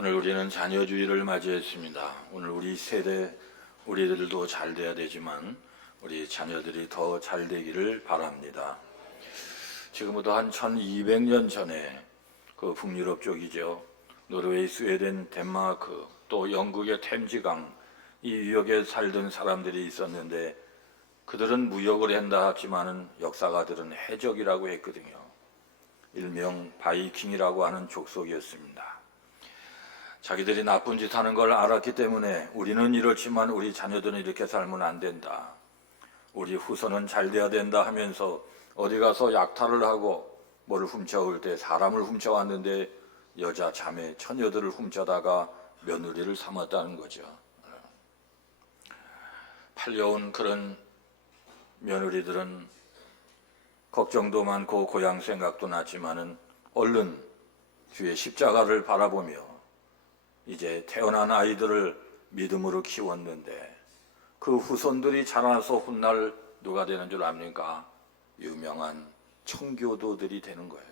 오늘 우리는 자녀주의를 맞이했습니다. 오늘 우리 세대, 우리들도 잘 돼야 되지만 우리 자녀들이 더 잘 되기를 바랍니다. 지금부터 한 1200년 전에 그 북유럽 쪽이죠. 노르웨이, 스웨덴, 덴마크, 또 영국의 템즈강 이 유역에 살던 사람들이 있었는데 그들은 무역을 한다 하지만은 역사가들은 해적이라고 했거든요. 일명 바이킹이라고 하는 족속이었습니다. 자기들이 나쁜 짓 하는 걸 알았기 때문에 우리는 이렇지만 우리 자녀들은 이렇게 살면 안 된다. 우리 후손은 잘 돼야 된다 하면서 어디 가서 약탈을 하고 뭐를 훔쳐올 때 사람을 훔쳐왔는데 여자, 자매, 처녀들을 훔쳐다가 며느리를 삼았다는 거죠. 팔려온 그런 며느리들은 걱정도 많고 고향 생각도 나지만은 얼른 주의 십자가를 바라보며 이제 태어난 아이들을 믿음으로 키웠는데 그 후손들이 자라나서 훗날 누가 되는 줄 압니까? 유명한 청교도들이 되는 거예요.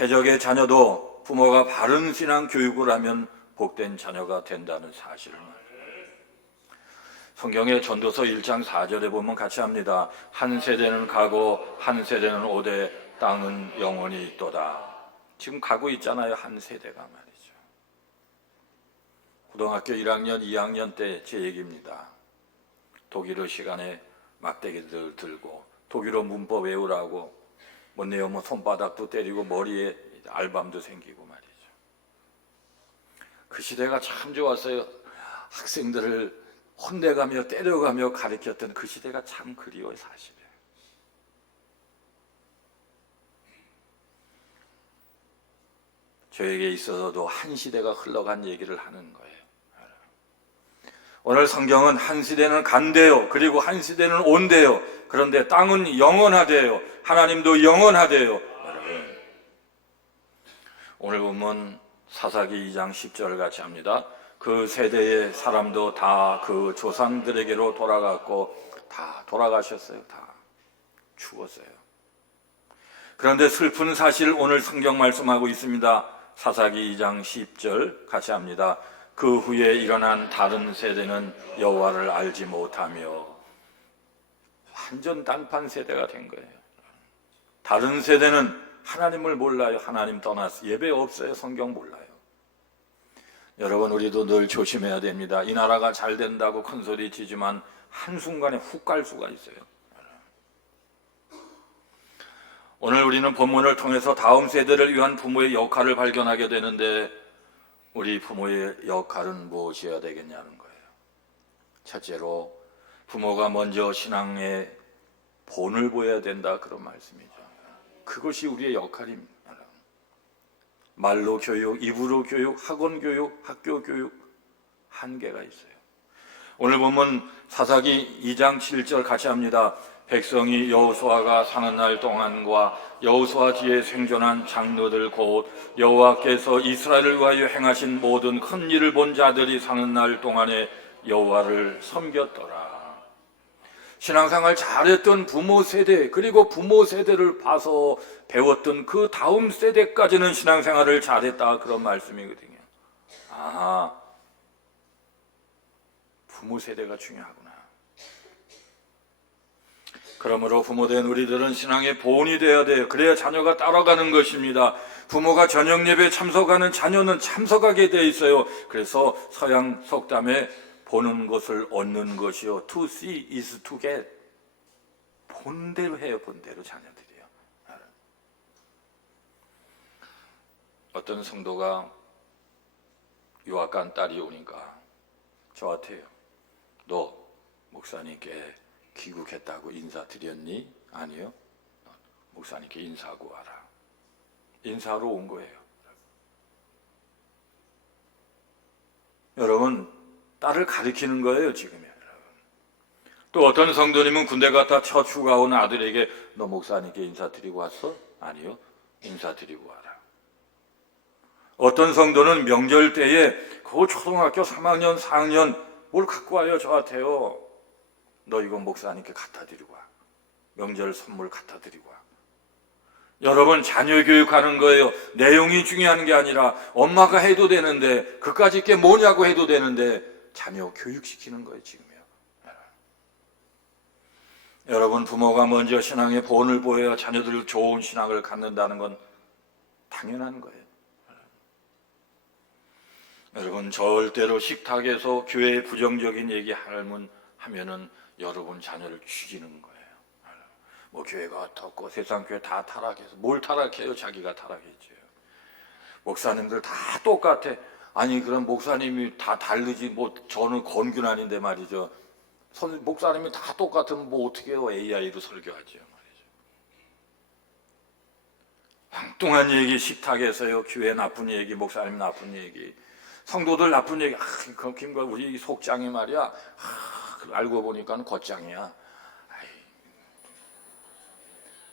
해적의 자녀도 부모가 바른 신앙 교육을 하면 복된 자녀가 된다는 사실을 말해요. 성경의 전도서 1장 4절에 보면 같이 합니다. 한 세대는 가고 한 세대는 오되 땅은 영원히 있도다. 지금 가고 있잖아요. 한 세대가 말이죠. 고등학교 1학년, 2학년 때 제 얘기입니다. 독일어 시간에 막대기들 들고 독일어 문법 외우라고 못 외우면 손바닥도 때리고 머리에 알밤도 생기고 말이죠. 그 시대가 참 좋았어요. 학생들을 혼내가며 때려가며 가르쳤던 그 시대가 참 그리워요, 사실은. 저에게 있어서도 한 시대가 흘러간 얘기를 하는 거예요. 오늘 성경은 한 시대는 간대요. 그리고 한 시대는 온대요. 그런데 땅은 영원하대요. 하나님도 영원하대요. 오늘 보면 사사기 2장 10절 같이 합니다. 그 세대의 사람도 다 그 조상들에게로 돌아갔고 다 돌아가셨어요. 다 죽었어요. 그런데 슬픈 사실 오늘 성경 말씀하고 있습니다. 사사기 2장 10절 같이 합니다. 그 후에 일어난 다른 세대는 여호와를 알지 못하며 완전 단판 세대가 된 거예요. 다른 세대는 하나님을 몰라요. 하나님 떠났어요. 예배 없어요. 성경 몰라요. 여러분, 우리도 늘 조심해야 됩니다. 이 나라가 잘 된다고 큰소리 치지만 한순간에 훅 갈 수가 있어요. 오늘 우리는 본문을 통해서 다음 세대를 위한 부모의 역할을 발견하게 되는데 우리 부모의 역할은 무엇이어야 되겠냐는 거예요. 첫째로 부모가 먼저 신앙의 본을 보여야 된다, 그런 말씀이죠. 그것이 우리의 역할입니다. 말로 교육, 입으로 교육, 학원 교육, 학교 교육 한계가 있어요. 오늘 보면 사사기 2장 7절 같이 합니다. 백성이 여호수아가 사는 날 동안과 여호수아 뒤에 생존한 장로들 곧 여호와께서 이스라엘을 위하여 행하신 모든 큰 일을 본 자들이 사는 날 동안에 여호와를 섬겼더라. 신앙생활 잘했던 부모 세대, 그리고 부모 세대를 봐서 배웠던 그 다음 세대까지는 신앙생활을 잘했다, 그런 말씀이거든요. 아, 부모 세대가 중요하구나. 그러므로 부모된 우리들은 신앙의 본이 되어야 돼요. 그래야 자녀가 따라가는 것입니다. 부모가 저녁 예배에 참석하는 자녀는 참석하게 되어 있어요. 그래서 서양 속담에 보는 것을 얻는 것이요. To see is to get. 본대로 해요. 본대로 자녀들이요. 어떤 성도가 유학 간 딸이 오니까 저한테요. 너 목사님께 귀국했다고 인사드렸니? 아니요. 목사님께 인사하고 와라. 인사하러 온 거예요. 여러분, 딸을 가리키는 거예요, 지금요. 또 어떤 성도님은 군대 갔다 처추가 온 아들에게 너 목사님께 인사드리고 왔어? 아니요. 인사드리고 와라. 어떤 성도는 명절 때에 그 초등학교 3학년, 4학년 뭘 갖고 와요, 저한테요. 너 이거 목사님께 갖다 드리고 와. 명절 선물 갖다 드리고 와. 여러분, 자녀 교육하는 거예요. 내용이 중요한 게 아니라 엄마가 해도 되는데, 그까짓 게 뭐냐고 해도 되는데 자녀 교육시키는 거예요, 지금요. 여러분, 부모가 먼저 신앙의 본을 보여야 자녀들 좋은 신앙을 갖는다는 건 당연한 거예요. 여러분, 절대로 식탁에서 교회에 부정적인 얘기 하면은 여러분 자녀를 죽이는 거예요. 뭐 교회가 어떻고 세상 교회 다 타락해서 뭘 타락해요? 자기가 타락했죠. 목사님들 다 똑같아. 아니 그럼 목사님이 다 다르지 뭐 저는 건균 아닌데 말이죠. 목사님이 다 똑같으면 뭐 어떻게 해요? AI로 설교하죠 말이죠. 엉뚱한 얘기 식탁에서요. 교회 나쁜 얘기, 목사님 나쁜 얘기, 성도들 나쁜 얘기. 그 김과 우리 속장이 말이야. 알고 보니까 겉장이야.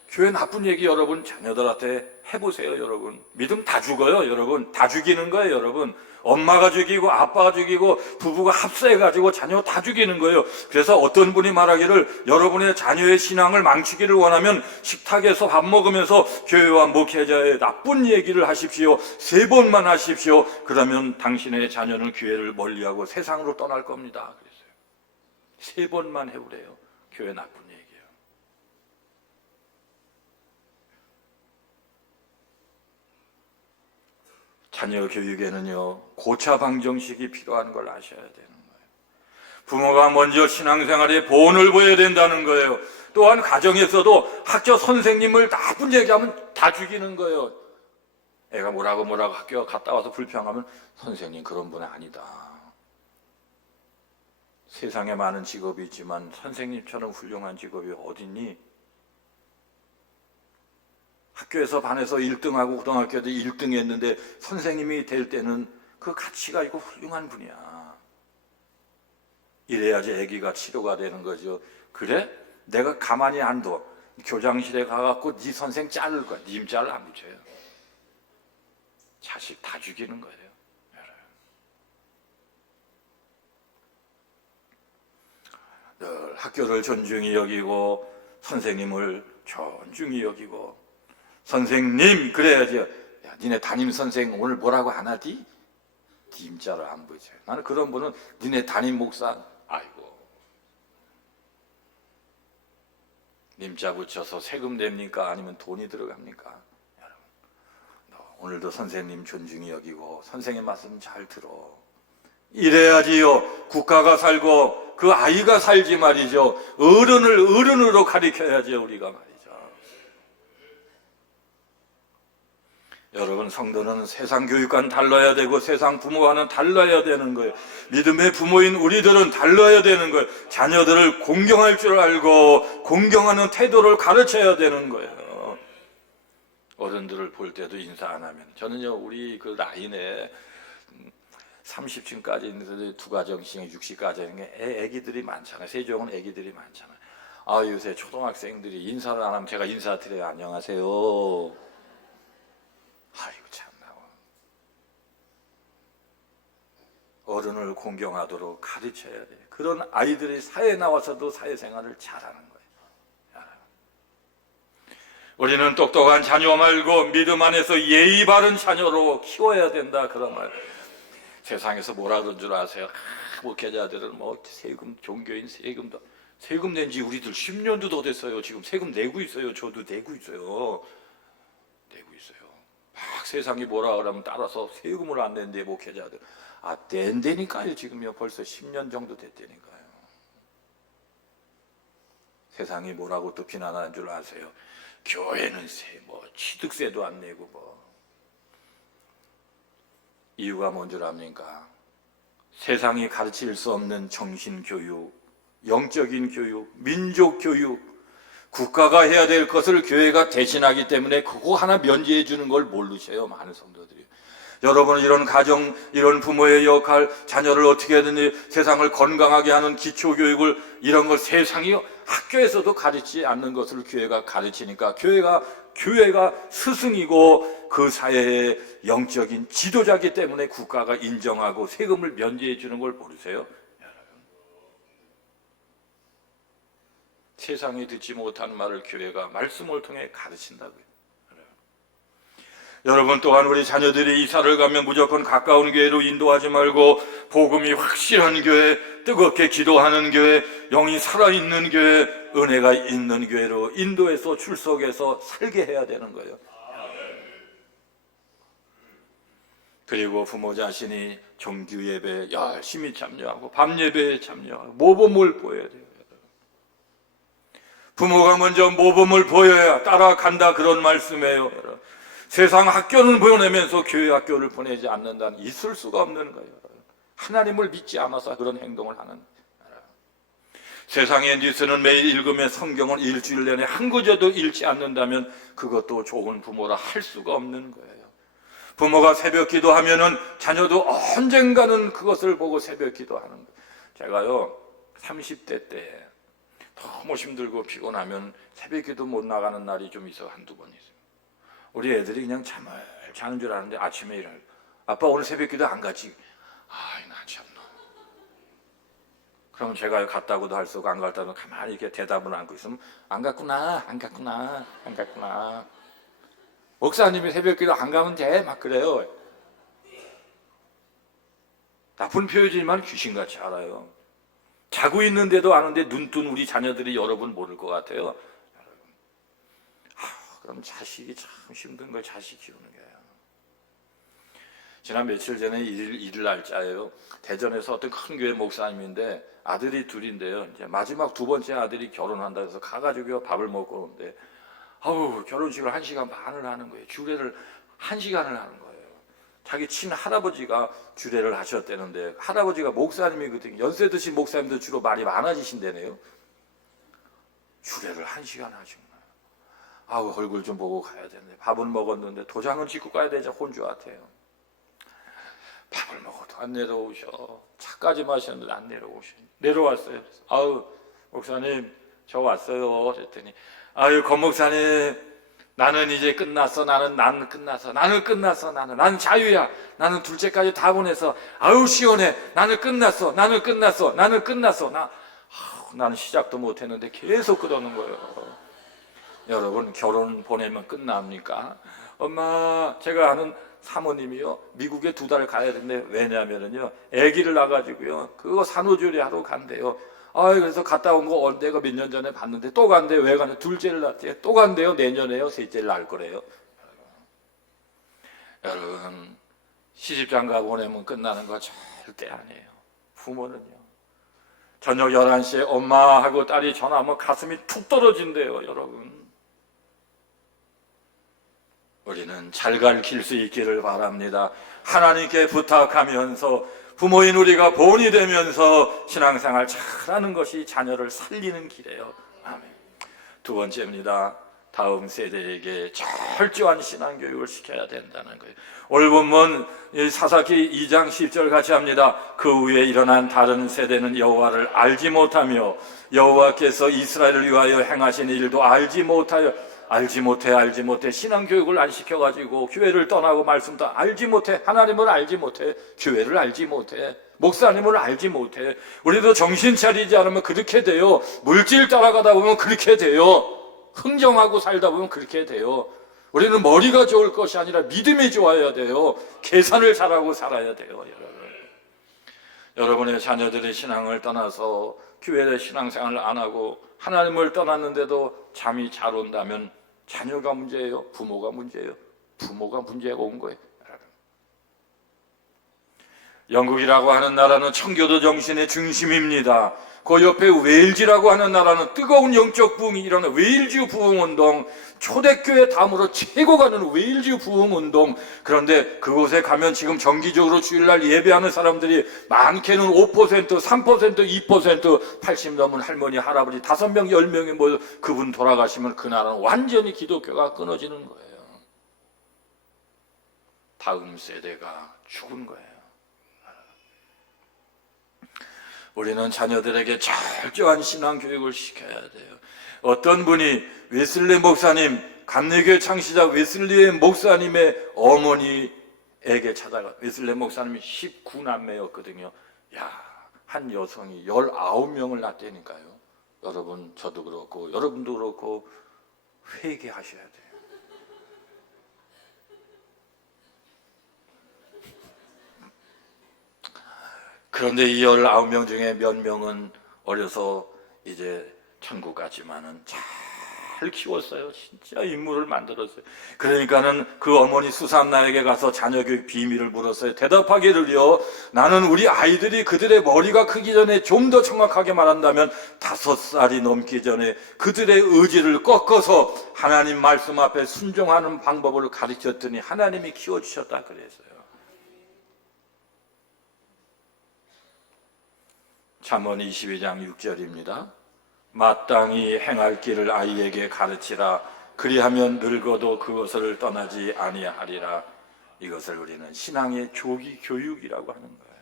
교회 나쁜 얘기 여러분 자녀들한테 해보세요. 여러분 믿음 다 죽어요. 여러분 다 죽이는 거예요. 여러분 엄마가 죽이고 아빠가 죽이고 부부가 합세해가지고 자녀 다 죽이는 거예요. 그래서 어떤 분이 말하기를 여러분의 자녀의 신앙을 망치기를 원하면 식탁에서 밥 먹으면서 교회와 목회자의 나쁜 얘기를 하십시오. 3번만 하십시오. 그러면 당신의 자녀는 교회를 멀리하고 세상으로 떠날 겁니다. 그랬어요. 3번만 해보래요. 교회 나쁜 얘기예요. 자녀 교육에는요, 고차 방정식이 필요한 걸 아셔야 되는 거예요. 부모가 먼저 신앙생활에 본을 보여야 된다는 거예요. 또한 가정에서도 학교 선생님을 나쁜 얘기하면 다 죽이는 거예요. 애가 뭐라고 학교 갔다 와서 불평하면 선생님 그런 분 아니다. 세상에 많은 직업이 있지만 선생님처럼 훌륭한 직업이 어딨니? 학교에서 반에서 1등하고 고등학교도 1등 했는데 선생님이 될 때는 그 가치가 있고 훌륭한 분이야. 이래야지 아기가 치료가 되는 거죠. 그래? 내가 가만히 안 둬. 교장실에 가갖고 네 선생 자를 거야. 님자를 안 붙여요. 자식 다 죽이는 거예요. 늘 학교를 존중히 여기고 선생님을 존중히 여기고 선생님 그래야지. 야, 니네 담임 선생 오늘 뭐라고 안 하디? 님자를 안 붙여요. 나는 그런 분은 니네 담임 목사 아이고 님자 붙여서 세금 냅니까? 아니면 돈이 들어갑니까? 여러분 오늘도 선생님 존중히 여기고 선생님 말씀 잘 들어. 이래야지요 국가가 살고 그 아이가 살지 말이죠. 어른을 어른으로 가르쳐야죠 우리가 말이죠. 여러분 성도는 세상 교육과는 달라야 되고 세상 부모와는 달라야 되는 거예요. 믿음의 부모인 우리들은 달라야 되는 거예요. 자녀들을 공경할 줄 알고 공경하는 태도를 가르쳐야 되는 거예요. 어른들을 볼 때도 인사 안 하면 저는요 우리 그 나이에 30층까지 있는데 2가정씩 60가정에 애기들이 많잖아요. 세종은 애기들이 많잖아요. 요새 초등학생들이 인사를 안 하면 제가 인사드려요. 안녕하세요. 아이고 참나. 어른을 공경하도록 가르쳐야 돼. 그런 아이들이 사회에 나와서도 사회생활을 잘하는 거예요. 우리는 똑똑한 자녀 말고 믿음 안에서 예의 바른 자녀로 키워야 된다. 그런 말. 세상에서 뭐라 그런 줄 아세요? 목회자들은 뭐 세금, 종교인 세금 낸 지 우리들 10년도 더 됐어요. 지금 세금 내고 있어요. 저도 내고 있어요. 막 세상이 뭐라 그러면 따라서 세금을 안 낸대 목회자들. 낸다니까요. 지금요 벌써 10년 정도 됐다니까요. 세상이 뭐라고 또 비난하는 줄 아세요? 교회는 취득세도 안 내고 이유가 뭔 줄 압니까? 세상이 가르칠 수 없는 정신교육, 영적인 교육, 민족교육, 국가가 해야 될 것을 교회가 대신하기 때문에 그거 하나 면제해 주는 걸 모르셔요. 많은 성도들이. 여러분 이런 가정, 이런 부모의 역할, 자녀를 어떻게 하든지 세상을 건강하게 하는 기초교육을 이런 걸 세상이 학교에서도 가르치지 않는 것을 교회가 가르치니까 교회가 스승이고 그 사회의 영적인 지도자이기 때문에 국가가 인정하고 세금을 면제해 주는 걸 모르세요? 세상이 듣지 못한 말을 교회가 말씀을 통해 가르친다고요. 여러분 또한 우리 자녀들이 이사를 가면 무조건 가까운 교회로 인도하지 말고 복음이 확실한 교회, 뜨겁게 기도하는 교회, 영이 살아있는 교회, 은혜가 있는 교회로 인도해서 출석해서 살게 해야 되는 거예요. 그리고 부모 자신이 정규 예배에 열심히 참여하고 밤 예배에 참여하고 모범을 보여야 돼요. 부모가 먼저 모범을 보여야 따라간다, 그런 말씀이에요. 세상 학교는 보내면서 교회 학교를 보내지 않는다는, 있을 수가 없는 거예요. 하나님을 믿지 않아서 그런 행동을 하는 거예요. 세상의 뉴스는 매일 읽으며 성경을 일주일 내내 한 구절도 읽지 않는다면 그것도 좋은 부모라 할 수가 없는 거예요. 부모가 새벽 기도하면은 자녀도 언젠가는 그것을 보고 새벽 기도하는 거예요. 제가요 30대 때 너무 힘들고 피곤하면 새벽 기도 못 나가는 날이 좀 있어, 한두 번 있어요. 우리 애들이 그냥 잠을 자는 줄 아는데 아침에 일어나요. 아빠 오늘 새벽 기도 안 갔지? 아이 나 참나. 그럼 제가 갔다고도 할 수 없고 안 갔다고 가만히 이렇게 대답을 안고 있으면 안 갔구나, 안 갔구나, 안 갔구나. 목사님이 새벽 기도 안 가면 돼, 막 그래요. 나쁜 표현이지만 귀신같이 알아요. 자고 있는데도 아는데 눈 뜬 우리 자녀들이 여러분 모를 것 같아요. 그럼 자식이 참 힘든 거예요. 자식 키우는 게. 지난 며칠 전에 일일 날짜예요. 대전에서 어떤 큰 교회 목사님인데 아들이 둘인데요. 이제 마지막 두 번째 아들이 결혼한다 해서 가가지고 밥을 먹고 오는데 결혼식을 1시간 반을 하는 거예요. 주례를 1시간을 하는 거예요. 자기 친할아버지가 주례를 하셨다는데, 할아버지가 목사님이거든요. 연세 드신 목사님들 주로 말이 많아지신다네요. 주례를 1시간 하신 거예요. 얼굴 좀 보고 가야 되는데, 밥은 먹었는데 도장은 찍고 가야 되자 혼주 같아요. 밥을 먹어도 안 내려오셔. 차까지 마셨는데 안 내려오셔. 내려왔어요. 목사님 저 왔어요. 그랬더니 권 목사님, 나는 이제 끝났어. 나는 끝났어. 나는 끝났어. 나는 자유야. 나는 둘째까지 다 보내서 시원해. 나는 끝났어. 나는 끝났어. 나는 끝났어. 나는 시작도 못했는데 계속 그러는 거예요. 여러분, 결혼 보내면 끝납니까? 엄마, 제가 아는 사모님이요, 미국에 2달 가야 되는데, 왜냐면은요 아기를 낳아가지고요 그거 산후조리 하러 간대요. 그래서 갔다 온 거 내가 몇 년 전에 봤는데 또 간대요. 왜 가냐? 둘째를 낳대요. 또 간대요. 내년에요. 셋째를 낳을 거래요. 여러분, 시집장가 보내면 끝나는 거 절대 아니에요. 부모는요, 저녁 11시에 엄마 하고 딸이 전화하면 가슴이 툭 떨어진대요. 여러분, 우리는 잘 가르칠 수 있기를 바랍니다. 하나님께 부탁하면서 부모인 우리가 본이 되면서 신앙생활 잘하는 것이 자녀를 살리는 길이에요. 아멘. 두 번째입니다. 다음 세대에게 철저한 신앙교육을 시켜야 된다는 거예요. 오늘 본문 사사기 2장 10절 같이 합니다. 그 후에 일어난 다른 세대는 여호와를 알지 못하며 여호와께서 이스라엘을 위하여 행하신 일도 알지 못해 신앙교육을 안 시켜가지고 교회를 떠나고 말씀도 알지 못해, 하나님을 알지 못해, 교회를 알지 못해, 목사님을 알지 못해. 우리도 정신 차리지 않으면 그렇게 돼요. 물질 따라가다 보면 그렇게 돼요. 흥정하고 살다 보면 그렇게 돼요. 우리는 머리가 좋을 것이 아니라 믿음이 좋아야 돼요. 계산을 잘하고 살아야 돼요. 여러분의 자녀들의 신앙을 떠나서 교회의 신앙생활을 안 하고 하나님을 떠났는데도 잠이 잘 온다면 자녀가 문제예요? 부모가 문제예요? 부모가 문제가 온 거예요. 영국이라고 하는 나라는 청교도 정신의 중심입니다. 그 옆에 웨일즈라고 하는 나라는 뜨거운 영적 부흥이 일어나는 웨일즈 부흥운동, 초대교회 다음으로 최고 가는 웨일즈 부흥운동. 그런데 그곳에 가면 지금 정기적으로 주일날 예배하는 사람들이 많게는 5%, 3%, 2%, 80 넘은 할머니, 할아버지 5명, 10명이 모여 그분 돌아가시면 그 나라는 완전히 기독교가 끊어지는 거예요. 다음 세대가 죽은 거예요. 우리는 자녀들에게 철저한 신앙 교육을 시켜야 돼요. 어떤 분이 웨슬리 목사님, 감리교회 창시자 웨슬리의 목사님의 어머니에게 찾아가. 웨슬리 목사님이 19남매였거든요. 한 여성이 19명을 낳다니까요. 여러분, 저도 그렇고 여러분도 그렇고 회개하셔야 돼요. 그런데 이 19명 중에 몇 명은 어려서 이제 천국 갔지만은 잘 키웠어요. 진짜 인물을 만들었어요. 그러니까는 그 어머니 수산나에게 가서 자녀 교육 비밀을 물었어요. 대답하기를요, 나는 우리 아이들이 그들의 머리가 크기 전에 좀 더 정확하게 말한다면 5살이 넘기 전에 그들의 의지를 꺾어서 하나님 말씀 앞에 순종하는 방법을 가르쳤더니 하나님이 키워주셨다 그랬어요. 잠언 22장 6절입니다. 마땅히 행할 길을 아이에게 가르치라. 그리하면 늙어도 그것을 떠나지 아니하리라. 이것을 우리는 신앙의 조기 교육이라고 하는 거예요.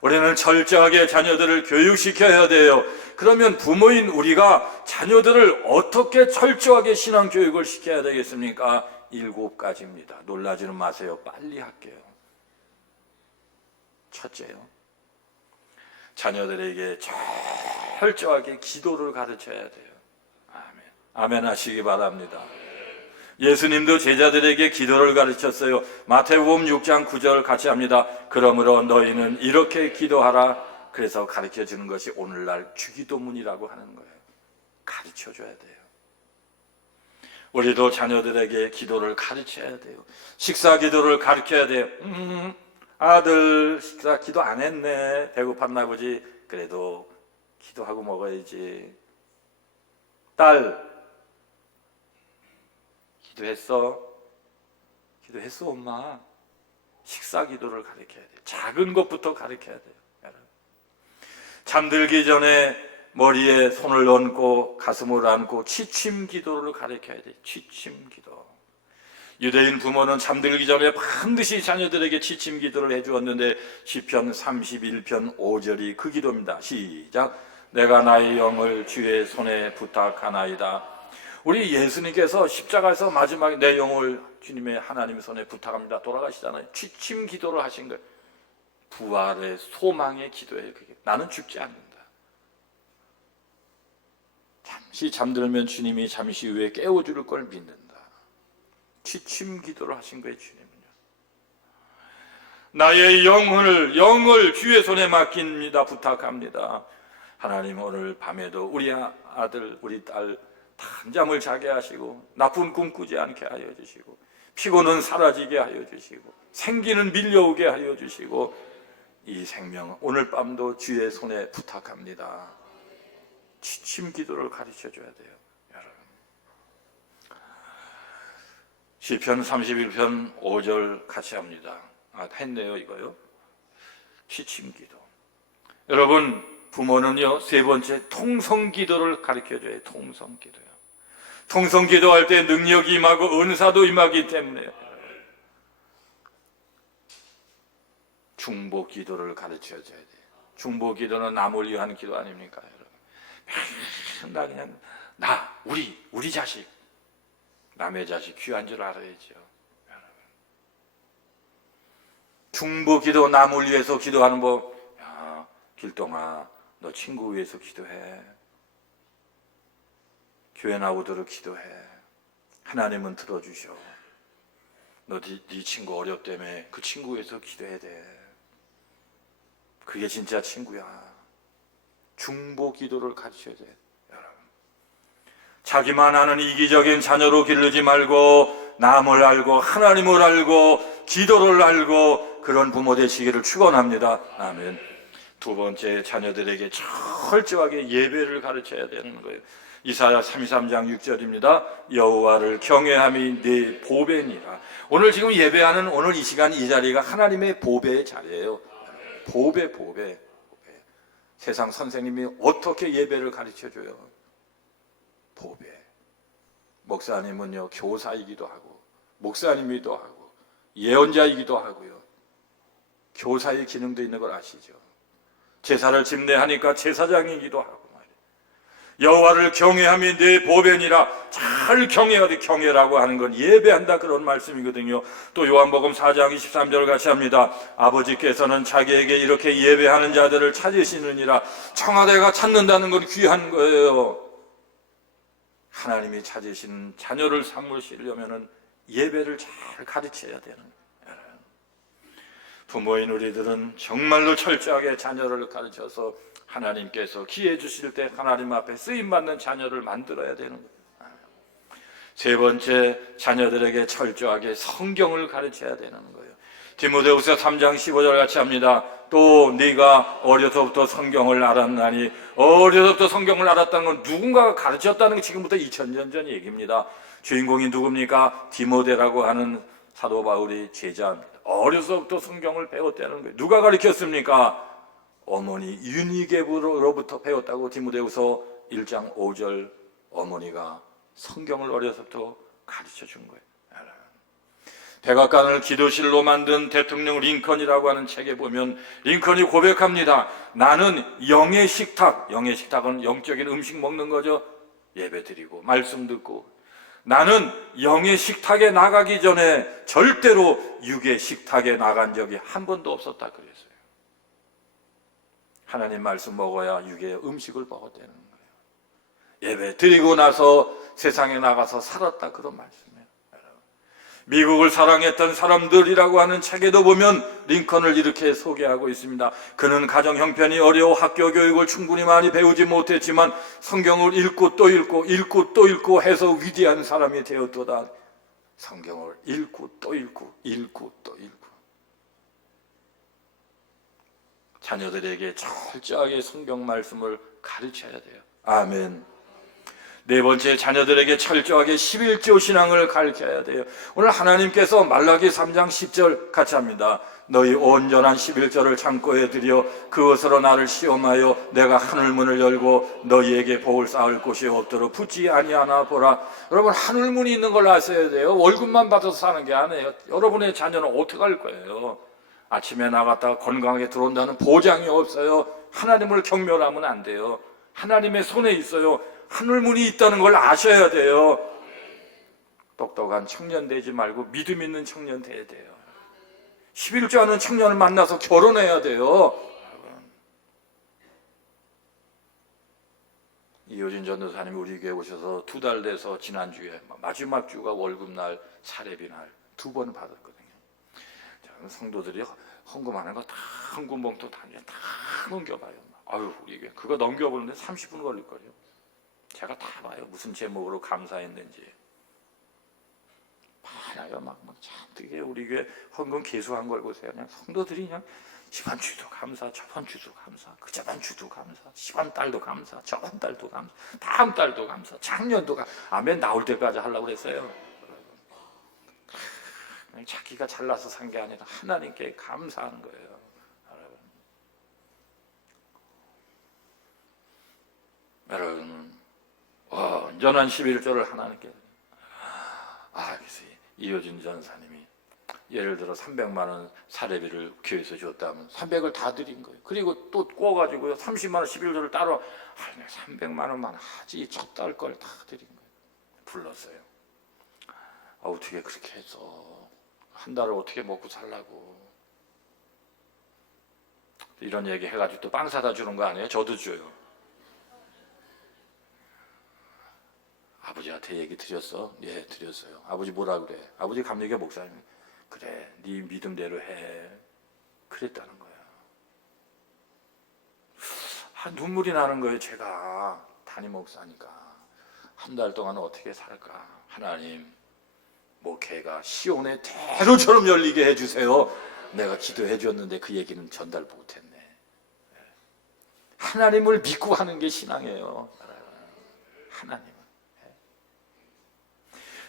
우리는 철저하게 자녀들을 교육시켜야 돼요. 그러면 부모인 우리가 자녀들을 어떻게 철저하게 신앙 교육을 시켜야 되겠습니까? 7가지입니다. 놀라지는 마세요. 빨리 할게요. 첫째요, 자녀들에게 철저하게 기도를 가르쳐야 돼요. 아멘. 아멘 하시기 바랍니다. 예수님도 제자들에게 기도를 가르쳤어요. 마태복음 6장 9절 같이 합니다. 그러므로 너희는 이렇게 기도하라. 그래서 가르쳐 주는 것이 오늘날 주기도문이라고 하는 거예요. 가르쳐 줘야 돼요. 우리도 자녀들에게 기도를 가르쳐야 돼요. 식사 기도를 가르쳐야 돼요. 아들 식사 기도 안 했네. 배고팠나 보지. 그래도 기도하고 먹어야지. 딸 기도했어? 기도했어 엄마. 식사 기도를 가르쳐야 돼요. 작은 것부터 가르쳐야 돼요. 여러분. 잠들기 전에 머리에 손을 얹고 가슴을 안고 취침 기도를 가르쳐야 돼요. 취침 기도. 유대인 부모는 잠들기 전에 반드시 자녀들에게 취침 기도를 해주었는데 시편 31편 5절이 그 기도입니다. 시작. 내가 나의 영을 주의 손에 부탁하나이다. 우리 예수님께서 십자가에서 마지막에 내 영을 주님의 하나님의 손에 부탁합니다. 돌아가시잖아요. 취침 기도를 하신 거예요. 부활의 소망의 기도예요. 그게. 나는 죽지 않는다. 잠시 잠들면 주님이 잠시 후에 깨워줄 걸 믿는다. 취침 기도를 하신 거예요. 주님은요. 나의 영을 주의 손에 맡깁니다. 부탁합니다. 하나님 오늘 밤에도 우리 아들 우리 딸 단잠을 자게 하시고 나쁜 꿈 꾸지 않게 하여 주시고 피곤은 사라지게 하여 주시고 생기는 밀려오게 하여 주시고 이 생명 오늘 밤도 주의 손에 부탁합니다. 취침 기도를 가르쳐 줘야 돼요. 여러분. 시편 31편 5절 같이 합니다. 했네요 이거요. 취침 기도. 여러분 부모는요, 세 번째 통성 기도를 가르쳐 줘요. 통성 기도요. 통성 기도할 때 능력이 임하고 은사도 임하기 때문에요. 중보 기도를 가르쳐 줘야 돼요. 중보 기도는 남을 위한 기도 아닙니까, 여러분? 우리 자식, 남의 자식 귀한 줄 알아야죠. 여러분. 중보 기도, 남을 위해서 기도하는 법. 길동아, 너 친구 위해서 기도해. 교회 나오도록 기도해. 하나님은 들어주셔. 너 네 친구 어렵다며 그 친구 위해서 기도해야 돼. 그게 진짜 친구야. 중보 기도를 가르쳐야 돼. 여러분. 자기만 아는 이기적인 자녀로 기르지 말고 남을 알고 하나님을 알고 기도를 알고 그런 부모 되시기를 축원합니다. 아멘. 두 번째, 자녀들에게 철저하게 예배를 가르쳐야 되는 거예요. 이사야 33장 6절입니다. 여호와를 경외함이 네 보배니라. 오늘 지금 예배하는 오늘 이 시간 이 자리가 하나님의 보배의 자리예요. 보배. 세상 선생님이 어떻게 예배를 가르쳐줘요? 보배. 목사님은요, 교사이기도 하고 목사님이기도 하고 예언자이기도 하고요. 교사의 기능도 있는 걸 아시죠? 제사를 집례하니까 제사장이기도 하고 말이에요. 여호와를 경외함이 네 보배니라. 잘 경외해야 돼. 경외라고 하는 건 예배한다 그런 말씀이거든요. 또 요한복음 4장 23절 같이 합니다. 아버지께서는 자기에게 이렇게 예배하는 자들을 찾으시느니라. 청와대가 찾는다는 건 귀한 거예요. 하나님이 찾으신 자녀를 삼으시려면 예배를 잘 가르쳐야 되는. 부모인 우리들은 정말로 철저하게 자녀를 가르쳐서 하나님께서 기회 주실 때 하나님 앞에 쓰임받는 자녀를 만들어야 되는 거예요. 세 번째, 자녀들에게 철저하게 성경을 가르쳐야 되는 거예요. 디모데후서 3장 15절 같이 합니다. 또 네가 어려서부터 성경을 알았나니, 어려서부터 성경을 알았다는 건 누군가가 가르쳤다는 게 지금부터 2000년 전 얘기입니다. 주인공이 누굽니까? 디모데라고 하는 사도 바울이 제자입니다. 어려서부터 성경을 배웠다는 거예요. 누가 가르쳤습니까? 어머니 유니게브로부터 배웠다고. 디모데후서 1장 5절 어머니가 성경을 어려서부터 가르쳐 준 거예요. 백악관을 기도실로 만든 대통령 링컨이라고 하는 책에 보면 링컨이 고백합니다. 나는 영의 식탁, 영의 식탁은 영적인 음식 먹는 거죠. 예배 드리고 말씀 듣고, 나는 영의 식탁에 나가기 전에 절대로 육의 식탁에 나간 적이 한 번도 없었다 그랬어요. 하나님 말씀 먹어야 육의 음식을 먹어야 되는 거예요. 예배 드리고 나서 세상에 나가서 살았다 그런 말씀이에요. 미국을 사랑했던 사람들이라고 하는 책에도 보면 링컨을 이렇게 소개하고 있습니다. 그는 가정 형편이 어려워 학교 교육을 충분히 많이 배우지 못했지만 성경을 읽고 또 읽고 읽고 또 읽고 해서 위대한 사람이 되었도다. 성경을 읽고 또 읽고 읽고 또 읽고. 자녀들에게 철저하게 성경 말씀을 가르쳐야 돼요. 아멘. 네 번째, 자녀들에게 철저하게 11조 신앙을 가르쳐야 돼요. 오늘 하나님께서 말라기 3장 10절 같이 합니다. 너희 온전한 11조를 창고에 들여 그것으로 나를 시험하여 내가 하늘문을 열고 너희에게 복을 쌓을 곳이 없도록 붙지 아니하나 보라. 여러분, 하늘문이 있는 걸 아셔야 돼요. 월급만 받아서 사는 게 아니에요. 여러분의 자녀는 어떻게 할 거예요? 아침에 나갔다가 건강하게 들어온다는 보장이 없어요. 하나님을 경멸하면 안 돼요. 하나님의 손에 있어요. 하늘문이 있다는 걸 아셔야 돼요. 똑똑한 청년 되지 말고 믿음 있는 청년 돼야 돼요. 11조 하는 청년을 만나서 결혼해야 돼요. 이효진 전도사님이 우리 교회 오셔서 2달 돼서 지난주에 마지막 주가 월급날 사례비 날 2번 받았거든요. 성도들이 헌금하는 거 다 헌금 봉투 다 넘겨봐요. 아유, 우리 교회 그거 넘겨보는데 30분 걸릴거예요. 제가 다 봐요. 무슨 제목으로 감사했는지. 많아요. 막 잔뜩 우리 교회 헌금 개수한 걸 보세요. 그냥 성도들이 그냥 이번 주도 감사, 저번 주도 감사, 그 저번 주도 감사, 이번 달도 감사, 저번 달도 감사, 다음 달도 감사, 작년도 감사. 아멘 나올 때까지 하려고 그랬어요. 자기가 잘나서 산 게 아니라 하나님께 감사하는 거예요. 여러분, 온전한 11조를 하나님께. 그래서 이효진 전사님이 예를 들어 300만 원 사례비를 교회에서 줬다면 300을 다 드린 거예요. 그리고 또 꼬가지고요 30만 원 11조를 따로 300만 원만 하지 첫 달 걸 다 드린 거예요. 불렀어요. 어떻게 그렇게 해서 한 달을 어떻게 먹고 살라고. 이런 얘기 해가지고 또 빵 사다 주는 거 아니에요? 저도 줘요. 아버지한테 얘기 드렸어? 예, 드렸어요. 아버지 뭐라 그래? 아버지 감리교 목사님. 그래, 네 믿음대로 해. 그랬다는 거야. 눈물이 나는 거예요. 제가 담임 목사니까 한 달 동안 어떻게 살까? 하나님, 목회가 시온의 대로처럼 열리게 해주세요. 내가 기도해 줬는데 그 얘기는 전달 못했네. 하나님을 믿고 하는 게 신앙이에요. 하나님.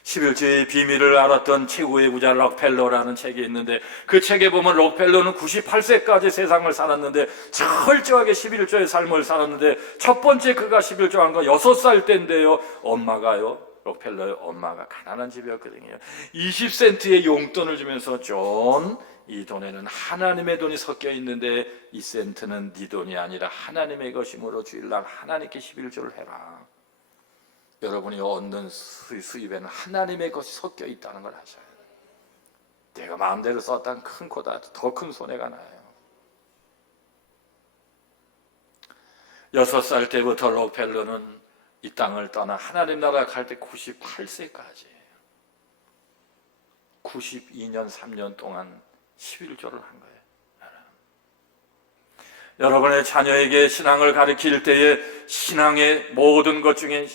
11조의 비밀을 알았던 최고의 부자 록펠러라는 책이 있는데 그 책에 보면 록펠러는 98세까지 세상을 살았는데 철저하게 11조의 삶을 살았는데 첫 번째 그가 11조 한 거 6살 때인데요. 엄마가요. 록펠러의 엄마가 가난한 집이었거든요. 20센트의 용돈을 주면서 존, 이 돈에는 하나님의 돈이 섞여 있는데 이 센트는 네 돈이 아니라 하나님의 것이므로 주일날 하나님께 11조를 해라. 여러분이 얻는 수입에는 하나님의 것이 섞여 있다는 걸 아셔야 돼요. 내가 마음대로 썼다는 큰 거다 더 큰 손해가 나요. 6살 때부터 록펠러는 이 땅을 떠나 하나님 나라 갈 때 98세까지 92년 3년 동안 11조를 한 거예요. 여러분의 자녀에게 신앙을 가르칠 때에 신앙의 모든 것 중에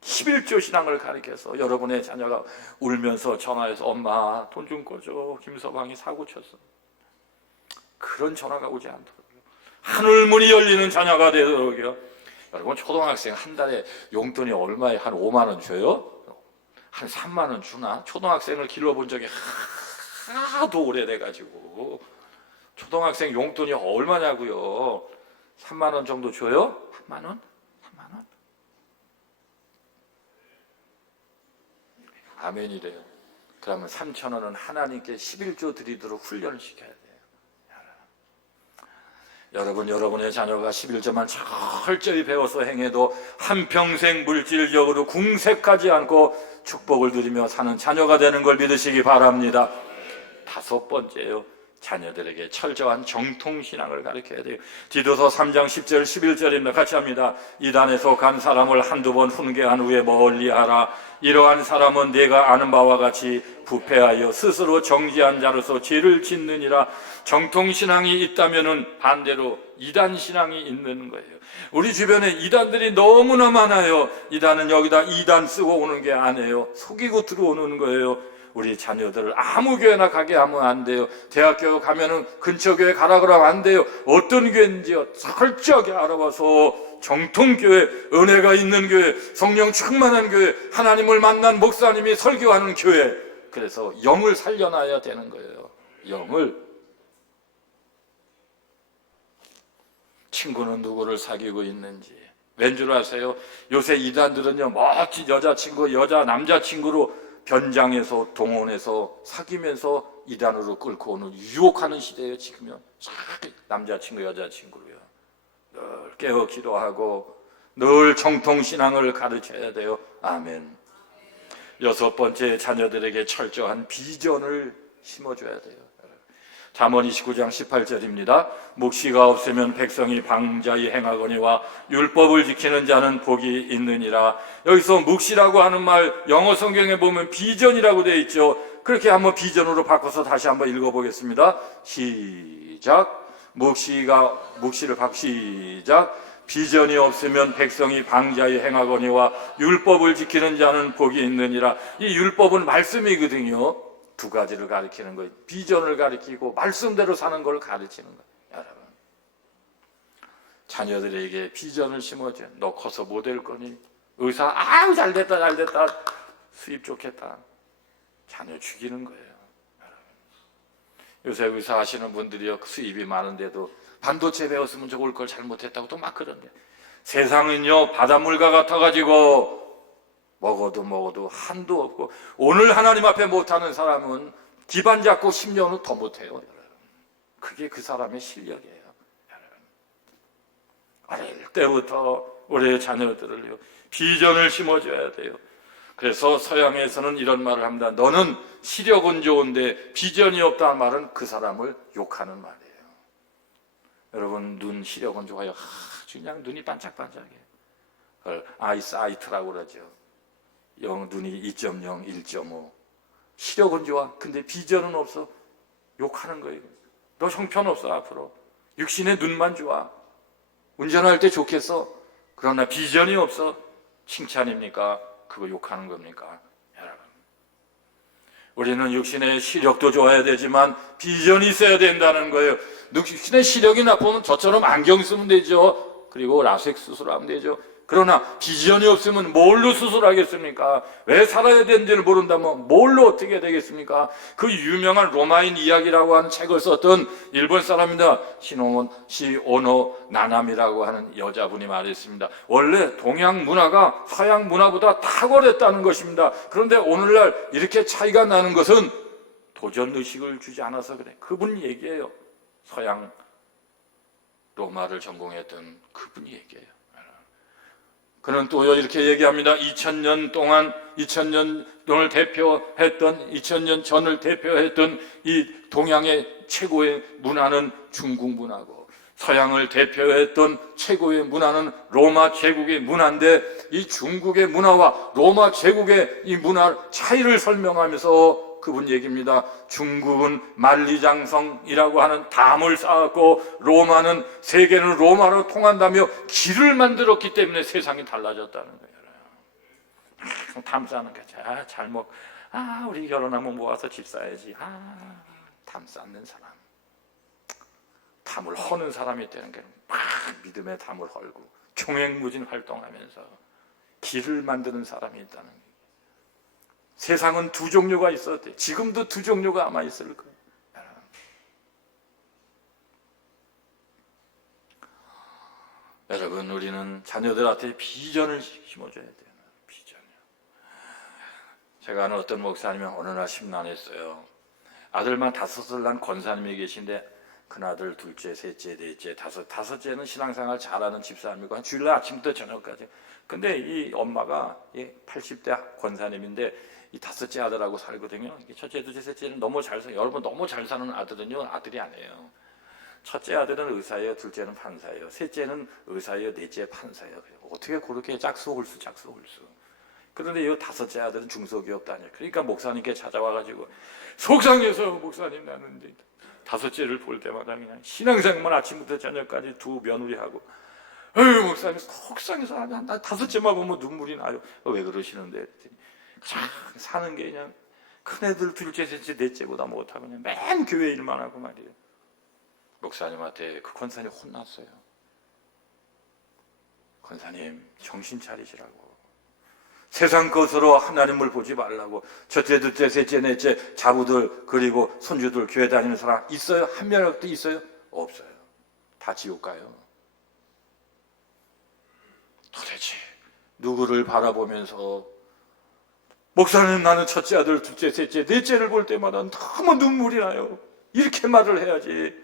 11조 신앙을 가르쳐서 여러분의 자녀가 울면서 전화해서 엄마 돈 좀 꺼줘, 김서방이 사고 쳤어, 그런 전화가 오지 않도록 하늘문이 열리는 자녀가 되도록요. 여러분 초등학생 한 달에 용돈이 얼마에 한 5만 원 줘요? 한 3만 원 주나? 초등학생을 길러본 적이 하도 오래돼가지고 초등학생 용돈이 얼마냐고요? 3만 원 정도 줘요? 3만 원? 3만 원? 아멘이래요. 그러면 3천 원은 하나님께 11조 드리도록 훈련을 시켜야 돼요. 여러분, 여러분의 자녀가 11조만 철저히 배워서 행해도 한평생 물질적으로 궁색하지 않고 축복을 누리며 사는 자녀가 되는 걸 믿으시기 바랍니다. 5번째요, 자녀들에게 철저한 정통신앙을 가르쳐야 돼요. 디도서 3장 10절 11절입니다. 같이 합니다. 이단에 속한 사람을 한두 번 훈계한 후에 멀리하라. 이러한 사람은 네가 아는 바와 같이 부패하여 스스로 정지한 자로서 죄를 짓느니라. 정통신앙이 있다면은 반대로 이단신앙이 있는 거예요. 우리 주변에 이단들이 너무나 많아요. 이단은 여기다 이단 쓰고 오는 게 아니에요. 속이고 들어오는 거예요. 우리 자녀들을 아무 교회나 가게 하면 안 돼요. 대학교 가면은 근처 교회 가라 그러면 안 돼요. 어떤 교회인지요 철저하게 알아봐서 정통교회, 은혜가 있는 교회, 성령 충만한 교회, 하나님을 만난 목사님이 설교하는 교회, 그래서 영을 살려놔야 되는 거예요. 영을. 친구는 누구를 사귀고 있는지. 왠 줄 아세요? 요새 이단들은요 멋진 여자친구, 남자친구로 변장해서 동원해서 사귀면서 이단으로 끌고 오는 유혹하는 시대예요. 지금은 남자친구 여자친구로요. 늘 깨어 기도하고 늘 정통신앙을 가르쳐야 돼요. 아멘. 6번째, 자녀들에게 철저한 비전을 심어줘야 돼요. 잠언 29장 18절입니다. 묵시가 없으면 백성이 방자히 행하거니와 율법을 지키는 자는 복이 있느니라. 여기서 묵시라고 하는 말 영어 성경에 보면 비전이라고 되어 있죠. 그렇게 한번 비전으로 바꿔서 다시 한번 읽어보겠습니다. 시작. 묵시를 시작. 비전이 없으면 백성이 방자히 행하거니와 율법을 지키는 자는 복이 있느니라. 이 율법은 말씀이거든요. 두 가지를 가르치는 거예요. 비전을 가르치고 말씀대로 사는 걸 가르치는 거예요. 여러분, 자녀들에게 비전을 심어줘요. 너 커서 뭐 될 거니? 의사, 아유 잘됐다 수입 좋겠다. 자녀 죽이는 거예요. 여러분, 요새 의사 하시는 분들이요 수입이 많은데도 반도체 배웠으면 좋을 걸 잘못했다고 또 막 그런데, 세상은요 바닷물과 같아가지고 먹어도 한도 없고, 오늘 하나님 앞에 못하는 사람은 기반 잡고 10년 후 더 못해요. 여러분, 그게 그 사람의 실력이에요. 여러분, 어릴 때부터 우리의 자녀들을요 비전을 심어줘야 돼요. 그래서 서양에서는 이런 말을 합니다. 너는 시력은 좋은데 비전이 없다는 말은 그 사람을 욕하는 말이에요. 여러분, 눈 시력은 좋아요. 아주 그냥 눈이 반짝반짝해요. 그걸 아이사이트라고 그러죠. 눈이 2.0, 1.5. 시력은 좋아. 근데 비전은 없어. 욕하는 거예요. 너 형편없어 앞으로. 육신의 눈만 좋아. 운전할 때 좋겠어. 그러나 비전이 없어. 칭찬입니까? 그거 욕하는 겁니까? 여러분, 우리는 육신의 시력도 좋아야 되지만 비전이 있어야 된다는 거예요. 육신의 시력이 나쁘면 저처럼 안경 쓰면 되죠. 그리고 라섹 수술하면 되죠. 그러나 비전이 없으면 뭘로 수술하겠습니까? 왜 살아야 되는지를 모른다면 뭘로 어떻게 되겠습니까? 그 유명한 로마인 이야기라고 하는 책을 썼던 일본 사람입니다. 시오노 나나미라고 하는 여자분이 말했습니다. 원래 동양 문화가 서양 문화보다 탁월했다는 것입니다. 그런데 오늘날 이렇게 차이가 나는 것은 도전의식을 주지 않아서 그래. 그분 얘기예요. 서양 로마를 전공했던 그분 얘기예요. 그는 또 이렇게 얘기합니다. 2000년 전을 대표했던 이 동양의 최고의 문화는 중국 문화고, 서양을 대표했던 최고의 문화는 로마 제국의 문화인데, 이 중국의 문화와 로마 제국의 이 문화 차이를 설명하면서 그분 얘기입니다. 중국은 만리장성이라고 하는 담을 쌓았고 세계는 로마로 통한다며 길을 만들었기 때문에 세상이 달라졌다는 거예요. 담 쌓는 거죠. 우리 결혼하면 모아서 집 쌓아야지. 담 쌓는 사람, 담을 허는 사람이 되는 게 막 믿음의 담을 헐고 총행무진 활동하면서 길을 만드는 사람이 있다는 거예요. 세상은 두 종류가 있었대. 지금도 두 종류가 아마 있을 거예요. 여러분, 우리는 자녀들한테 비전을 심어줘야 돼요. 비전이요. 제가 아는 어떤 목사님이 어느 날 심란했어요. 아들만 5을 낳은 권사님이 계신데 큰아들, 둘째, 셋째, 넷째, 다섯째는 신앙생활 잘하는 집사람이고 한 주일날 아침부터 저녁까지. 근데 이 엄마가 80대 권사님인데 이 5째 아들하고 살거든요. 첫째, 둘째, 셋째는 너무 잘 살아요. 여러분, 너무 잘 사는 아들은요, 아들이 아니에요. 첫째 아들은 의사예요, 둘째는 판사예요, 셋째는 의사예요, 넷째 판사예요. 어떻게 그렇게 짝수홀수. 그런데 이 5째 아들은 중소기업 다녀요. 그러니까 목사님께 찾아와가지고 속상해서 목사님, 나는 이제 5째를 볼 때마다 그냥 신앙생활 아침부터 저녁까지 두 며느리하고 목사님 속상해서 나 5째만 보면 눈물이 나요. 왜 그러시는데? 사는 게 그냥 큰애들 둘째, 셋째, 넷째보다 못하고 그냥 맨 교회 일만 하고 말이에요. 목사님한테 그 권사님 혼났어요. 권사님, 정신 차리시라고. 세상 것으로 하나님을 보지 말라고. 첫째, 둘째, 셋째, 넷째 자부들 그리고 손주들 교회 다니는 사람 있어요? 한 명도 있어요? 없어요. 다 지옥 가요. 도대체 누구를 바라보면서 목사님, 나는 첫째 아들, 둘째, 셋째, 넷째를 볼 때마다 너무 눈물이 나요. 이렇게 말을 해야지.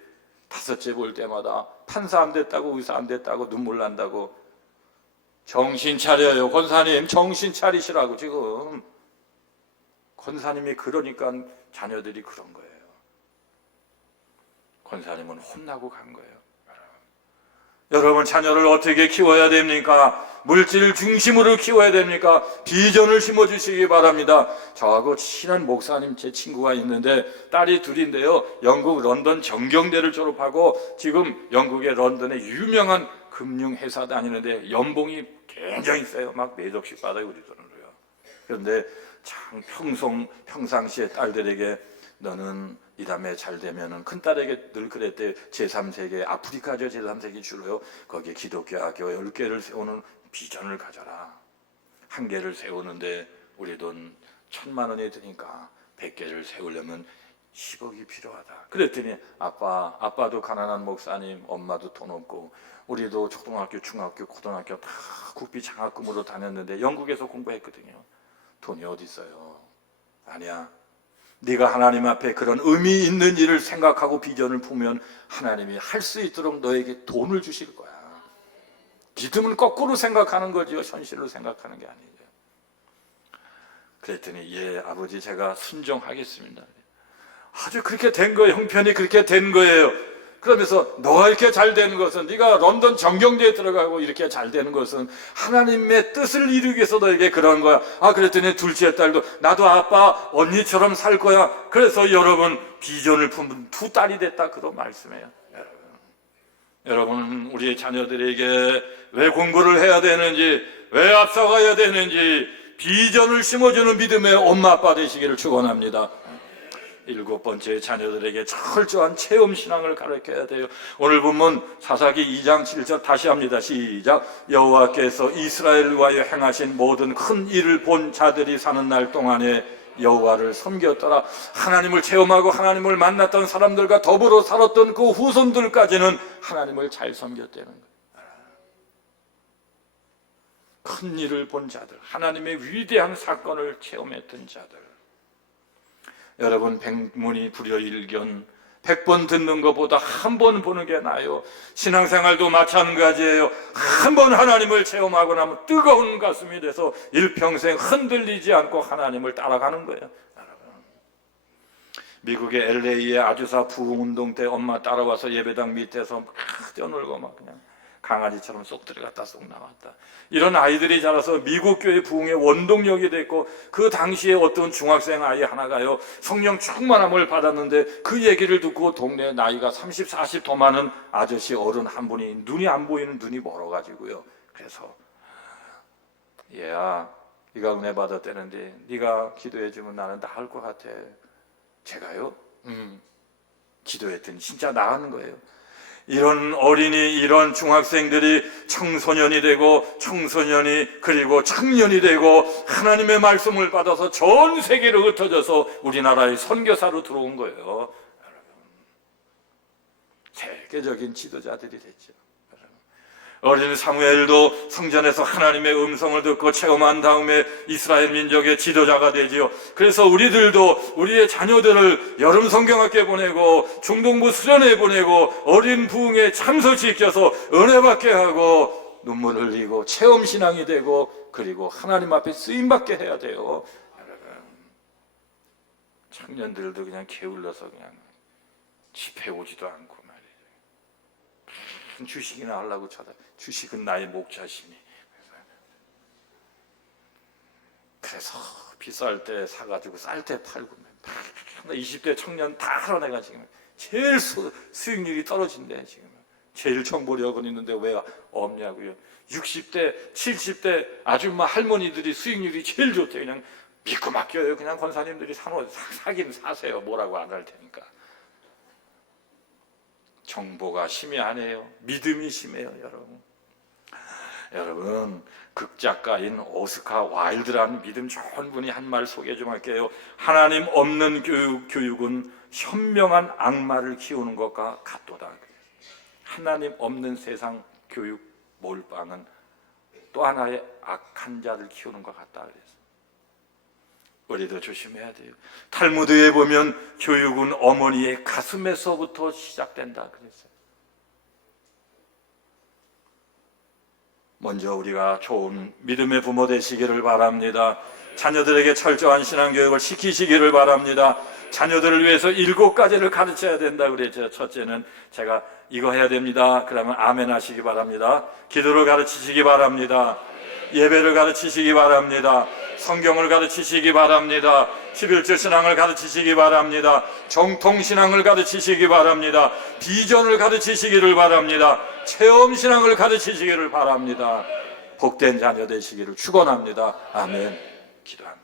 5째 볼 때마다 판사 안 됐다고, 의사 안 됐다고 눈물 난다고. 정신 차려요, 권사님. 정신 차리시라고. 지금 권사님이 그러니까 자녀들이 그런 거예요. 권사님은 혼나고 간 거예요. 여러분, 자녀를 어떻게 키워야 됩니까? 물질 중심으로 키워야 됩니까? 비전을 심어주시기 바랍니다. 저하고 친한 목사님, 제 친구가 있는데 딸이 둘인데요, 영국 런던 정경대를 졸업하고 지금 영국의 런던에 유명한 금융회사 다니는데 연봉이 굉장히 세요. 막 매덕씩 받아요, 우리 돈으로요. 그런데 참 평상시에 딸들에게 너는 이 다음에 잘 되면은, 큰딸에게 늘 그랬대. 제3세계, 아프리카죠. 제3세계 주로요. 거기에 기독교 학교 10개를 세우는 비전을 가져라. 1개를 세우는데 우리 돈 1,000만 원이 드니까 100개를 세우려면 10억이 필요하다. 그랬더니 아빠도 가난한 목사님, 엄마도 돈 없고, 우리도 초등학교, 중학교, 고등학교 다 국비 장학금으로 다녔는데 영국에서 공부했거든요. 돈이 어디 있어요? 아니야. 네가 하나님 앞에 그런 의미 있는 일을 생각하고 비전을 품으면 하나님이 할 수 있도록 너에게 돈을 주실 거야. 믿음은 거꾸로 생각하는 거죠. 현실로 생각하는 게 아니에요. 그랬더니 예, 아버지, 제가 순종하겠습니다. 아주 그렇게 된 거예요. 형편이 그렇게 된 거예요. 그러면서 너가 이렇게 잘 되는 것은, 네가 런던 정경대에 들어가고 이렇게 잘 되는 것은 하나님의 뜻을 이루기 위해서 너에게 그런 거야. 그랬더니 둘째 딸도 나도 아빠 언니처럼 살 거야. 그래서 여러분, 비전을 품은 2딸이 됐다. 그런 말씀이에요. 여러분, 우리의 자녀들에게 왜 공부를 해야 되는지, 왜 앞서가야 되는지 비전을 심어주는 믿음의 엄마 아빠 되시기를 축원합니다. 7번째, 자녀들에게 철저한 체험신앙을 가르쳐야 돼요. 오늘 본문 사사기 2장 7절 다시 합니다. 시작. 여호와께서 이스라엘을 위하여 행하신 모든 큰 일을 본 자들이 사는 날 동안에 여호와를 섬겼더라. 하나님을 체험하고 하나님을 만났던 사람들과 더불어 살았던 그 후손들까지는 하나님을 잘 섬겼다는 거예요. 큰 일을 본 자들, 하나님의 위대한 사건을 체험했던 자들. 여러분, 100문이 불여일견, 100번 듣는 것보다 한 번 보는 게 나아요. 신앙생활도 마찬가지예요. 한 번 하나님을 체험하고 나면 뜨거운 가슴이 돼서 일평생 흔들리지 않고 하나님을 따라가는 거예요. 미국의 LA의 아주사 부흥운동 때 엄마 따라와서 예배당 밑에서 막 뛰어놀고 막 그냥 강아지처럼 쏙 들어갔다 쏙 나왔다. 이런 아이들이 자라서 미국 교회 부흥의 원동력이 됐고, 그 당시에 어떤 중학생 아이 하나가요 성령 충만함을 받았는데, 그 얘기를 듣고 동네 나이가 30, 40 더 많은 아저씨 어른 한 분이 눈이 안 보이는 눈이 멀어가지고요, 그래서 얘야, 네가 은혜 받았다는데 네가 기도해주면 나는 나을 것 같아. 제가요? 기도했더니 진짜 나은 거예요. 이런 어린이, 이런 중학생들이 청소년이 되고 청소년이 그리고 청년이 되고 하나님의 말씀을 받아서 전 세계로 흩어져서 우리나라의 선교사로 들어온 거예요. 여러분, 세계적인 지도자들이 됐죠. 어린 사무엘도 성전에서 하나님의 음성을 듣고 체험한 다음에 이스라엘 민족의 지도자가 되지요. 그래서 우리들도 우리의 자녀들을 여름 성경학교에 보내고 중동부 수련회에 보내고 어린 부흥에 참석시켜서 은혜 받게 하고 눈물 흘리고 체험신앙이 되고 그리고 하나님 앞에 쓰임받게 해야 돼요. 여러분, 청년들도 그냥 게을러서 그냥 집회 오지도 않고 말이에요. 무슨 주식이나 하려고 쳐다. 주식은 나의 목자심이. 그래서 비쌀 때 사가지고 쌀 때 팔고 20대 청년 다 알아내가 지금 제일 수익률이 떨어진대. 지금 제일 정보력은 있는데 왜 없냐고요. 60대 70대 아줌마 할머니들이 수익률이 제일 좋대. 그냥 믿고 맡겨요. 그냥 권사님들이 사긴 사세요. 뭐라고 안 할 테니까. 정보가 심해하네요. 믿음이 심해요. 여러분, 극작가인 오스카 와일드라는 믿음 좋은 분이 한 말 소개 좀 할게요. 하나님 없는 교육은 현명한 악마를 키우는 것과 같도다. 하나님 없는 세상 교육 몰빵은 또 하나의 악한 자를 키우는 것 같다. 그래서 우리도 조심해야 돼요. 탈무드에 보면 교육은 어머니의 가슴에서부터 시작된다 그랬어요. 먼저 우리가 좋은 믿음의 부모 되시기를 바랍니다. 자녀들에게 철저한 신앙교육을 시키시기를 바랍니다. 자녀들을 위해서 7가지를 가르쳐야 된다 그랬죠. 첫째는 제가 이거 해야 됩니다. 그러면 아멘 하시기 바랍니다. 기도를 가르치시기 바랍니다. 예배를 가르치시기 바랍니다. 성경을 가르치시기 바랍니다. 11조 신앙을 가르치시기 바랍니다. 정통신앙을 가르치시기 바랍니다. 비전을 가르치시기를 바랍니다. 체험신앙을 가르치시기를 바랍니다. 복된 자녀 되시기를 축원합니다. 아멘. 기도합니다.